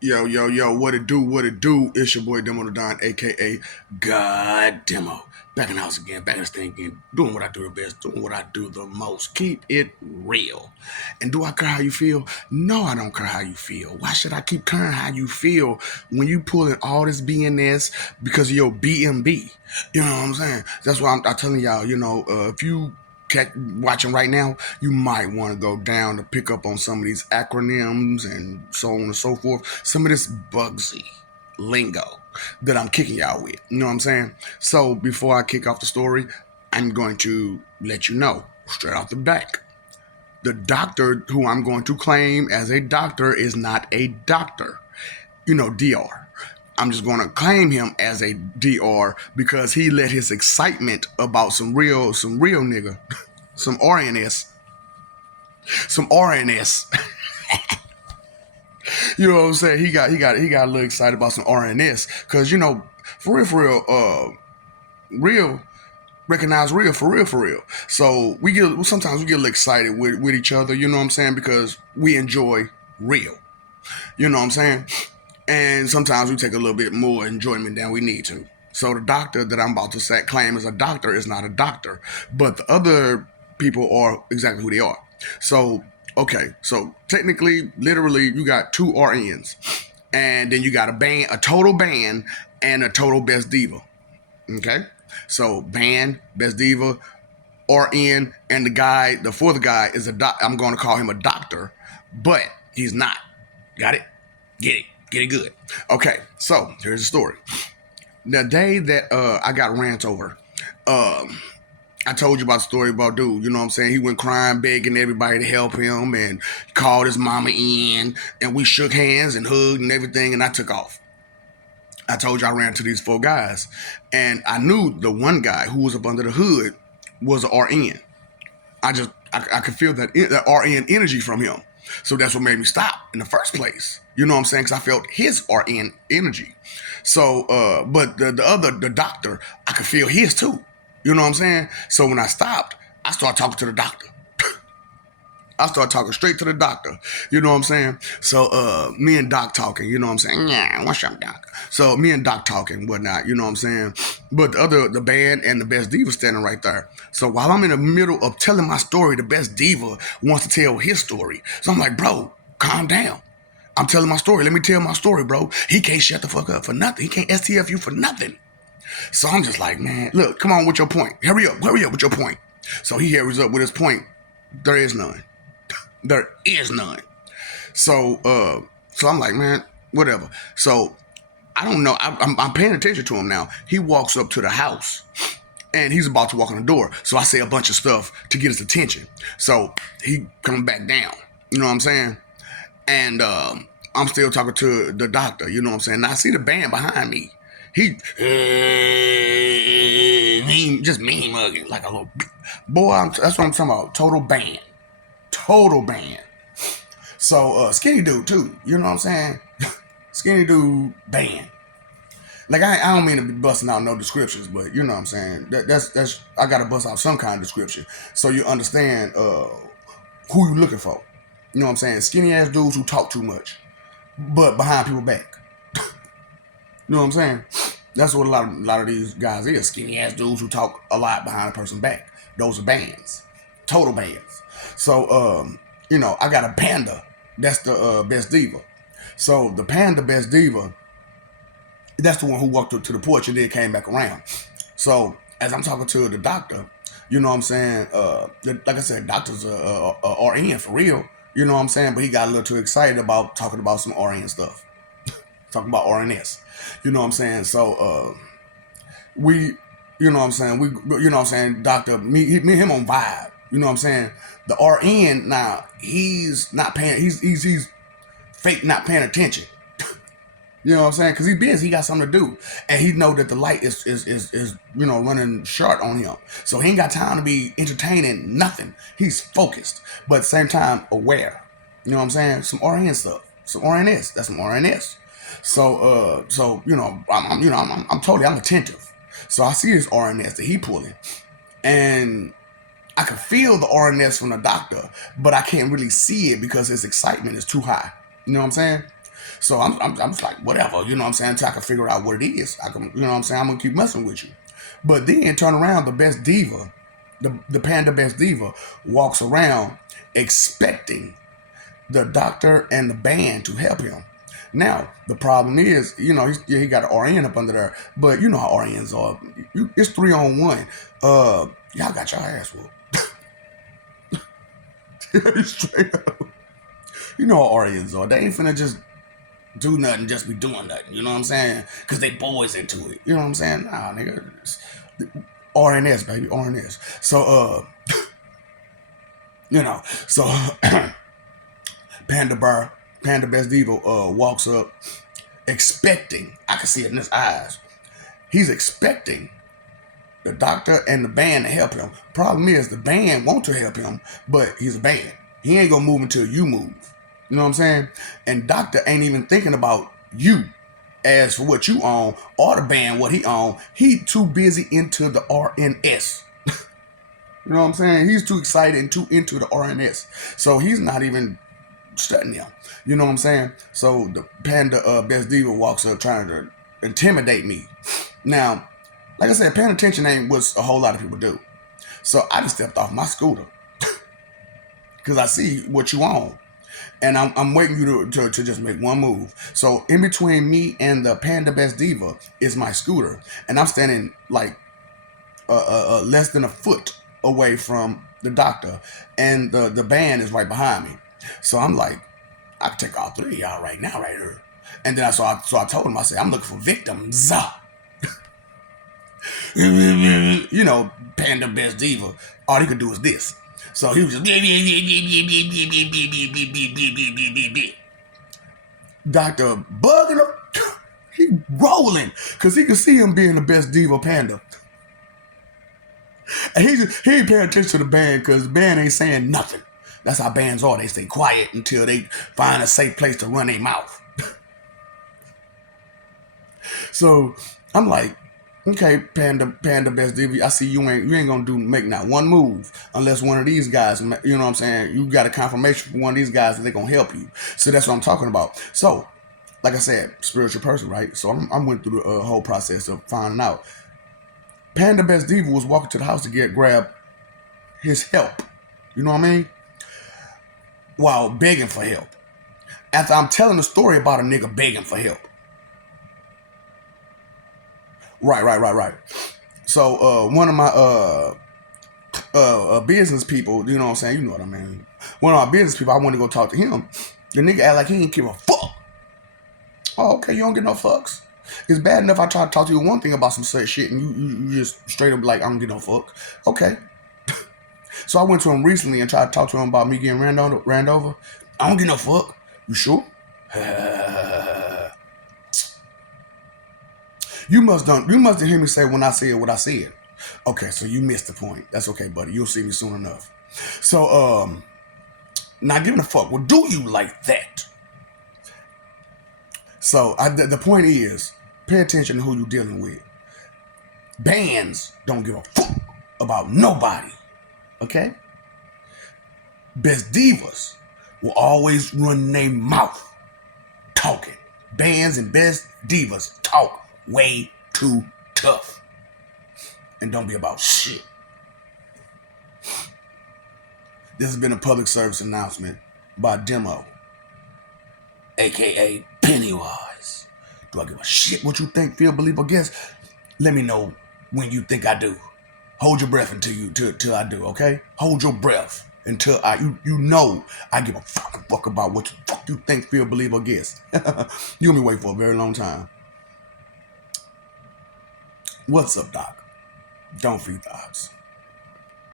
Yo, yo, yo, what it do, what it do? It's your boy Demo the Don, aka God Demo. Back in the house again, back in this thing again, doing what I do the best, doing what I do the most. Keep it real. And do I care how you feel? No, I don't care how you feel. Why should I keep caring how you feel when you pulling all this BNS because of your BMB? You know what I'm saying? That's why I'm telling y'all, if you watching right now, you might want to go down to pick up on some of these acronyms and so on and so forth. Some of this Bugsy lingo that I'm kicking y'all with. You know what I'm saying? So before I kick off the story, I'm going to let you know straight off the back. The doctor who I'm going to claim as a doctor is not a doctor. DR. I'm just going to claim him as a DR because he let his excitement about some real nigga, some RNS, some RNS. You know what I'm saying? He got a little excited about some RNS because for real, real recognize real for real. So sometimes we get a little excited with each other. You know what I'm saying? Because we enjoy real. You know what I'm saying? And sometimes we take a little bit more enjoyment than we need to. So the doctor that I'm about to claim as a doctor is not a doctor, but the other people are exactly who they are. So okay, so technically, literally, you got two RNs, and then you got a band, a total band, and a total best diva. Okay, so band, best diva, RN, and the fourth guy is a doc. I'm going to call him a doctor, but he's not. Got it? Get it? Get it good. Okay, so here's the story. The day that I got rant over, um, I told you about the story about dude. You know what I'm saying? He went crying, begging everybody to help him, and called his mama in, and we shook hands and hugged and everything, and I took off. I told you I ran to these four guys, and I knew the one guy who was up under the hood was an RN. I could feel that RN energy from him. So that's what made me stop in the first place. You know what I'm saying? Because I felt his RN energy. So, but the doctor, I could feel his too. You know what I'm saying? So when I stopped, I started talking to the doctor. I started talking straight to the doctor. You know what I'm saying? So me and Doc talking, you know what I'm saying? Yeah, what's up, Doc? So me and Doc talking and whatnot, you know what I'm saying? But the band and the best diva standing right there. So while I'm in the middle of telling my story, the best diva wants to tell his story. So I'm like, bro, calm down. I'm telling my story. Let me tell my story, bro. He can't shut the fuck up for nothing. He can't STF you for nothing. So I'm just like, man, look, come on with your point. Hurry up with your point. So he hurries up with his point. There is none. There is none. So I'm like, man, whatever. So I don't know. I'm paying attention to him now. He walks up to the house and he's about to walk in the door. So I say a bunch of stuff to get his attention. So he comes back down. You know what I'm saying? And I'm still talking to the doctor. You know what I'm saying? Now I see the band behind me. He just mean mugging like a little boy. That's what I'm talking about. Total band. Total band. So skinny dude too. You know what I'm saying? Skinny dude band. Like I don't mean to be busting out no descriptions, but you know what I'm saying. That's I gotta bust out some kind of description so you understand who you looking for. You know what I'm saying? Skinny ass dudes who talk too much, but behind people back. You know what I'm saying? That's what a lot of these guys is. Skinny ass dudes who talk a lot behind a person's back. Those are bands. Total bands. So I got a panda. That's the best diva. So the panda best diva, that's the one who walked up to the porch and then came back around. So as I'm talking to the doctor, you know what I'm saying? Like I said, doctors are RN for real. You know what I'm saying? But he got a little too excited about talking about some RN stuff. Talking about RNS. You know what I'm saying? So we, you know what I'm saying? You know what I'm saying? Doctor, me and him on vibe. You know what I'm saying? The RN now, he's not paying. He's fake not paying attention. You know what I'm saying? Because he's busy, he got something to do, and he know that the light is running short on him. So he ain't got time to be entertaining nothing. He's focused, but at the same time aware. You know what I'm saying? Some RN stuff, some RNS. That's some RNS. So I'm attentive. So I see this RNS that he pulling, and I can feel the RNS from the doctor, but I can't really see it because his excitement is too high. You know what I'm saying? So I'm just like, whatever, you know what I'm saying, until I can figure out what it is. I can, you know what I'm saying, I'm gonna keep messing with you. But then turn around, the best diva, the panda best diva, walks around expecting the doctor and the band to help him. Now the problem is, you know, he got an RN up under there, but you know how RNs are. It's 3-on-1. Y'all got your ass whooped. Straight up. You know how RNs are. They ain't finna just do nothing, just be doing nothing. You know what I'm saying? Because they boys into it. You know what I'm saying? Nah, nigga. RNS, baby, RNS. So, you know, so Panda Best Diva walks up expecting, I can see it in his eyes, he's expecting the doctor and the band to help him. Problem is, the band want to help him, but he's a band. He ain't gonna move until you move. You know what I'm saying? And doctor ain't even thinking about you as for what you own or the band what he own. He too busy into the RNS. You know what I'm saying? He's too excited and too into the RNS. So he's not even studying him. You know what I'm saying? So the Panda Best Diva walks up trying to intimidate me. Now, like I said, paying attention ain't what a whole lot of people do. So I just stepped off my scooter because I see what you own. And I'm waiting you to just make one move. So in between me and the Panda Best Diva is my scooter. And I'm standing like less than a foot away from the doctor. And the band is right behind me. So I'm like, I can take all three of y'all right now, right here. And then I told him, I said, I'm looking for victims. You know, Panda Best Diva, all he could do is this. So he was just Doctor bugging him. He rolling because he could see him being the best diva panda. And he ain't paying attention to the band because the band ain't saying nothing. That's how bands are. They stay quiet until they find a safe place to run their mouth. So I'm like, okay, Panda Best Diva, I see you ain't gonna make not one move unless one of these guys, you know what I'm saying, you got a confirmation from one of these guys that they're gonna help you. So that's what I'm talking about. So, like I said, spiritual person, right? So I went through the whole process of finding out. Panda Best Diva was walking to the house to grab his help. You know what I mean? While begging for help. After I'm telling the story about a nigga begging for help. Right. So one of my business people, you know what I'm saying? You know what I mean? One of my business people, I went to go talk to him. The nigga act like he didn't give a fuck. Oh, okay, you don't get no fucks. It's bad enough I try to talk to you one thing about some such shit and you just straight up like, I don't get no fuck. Okay. So I went to him recently and tried to talk to him about me getting ran over. I don't get no fuck. You sure? You must hear me say when I said what I said. Okay, so you missed the point. That's okay, buddy. You'll see me soon enough. So, not giving a fuck. Well, do you like that? So, the point is, pay attention to who you're dealing with. Bands don't give a fuck about nobody. Okay? Best divas will always run their mouth talking. Bands and best divas talk way too tough. And don't be about shit. This has been a public service announcement by Demo, aka Pennywise. Do I give a shit what you think, feel, believe, or guess? Let me know when you think I do. Hold your breath until I do, okay? Hold your breath until you know I give a fucking fuck about what the fuck you think, feel, believe, or guess. You're gonna be waiting for a very long time. What's up, Doc? Don't feed the ops.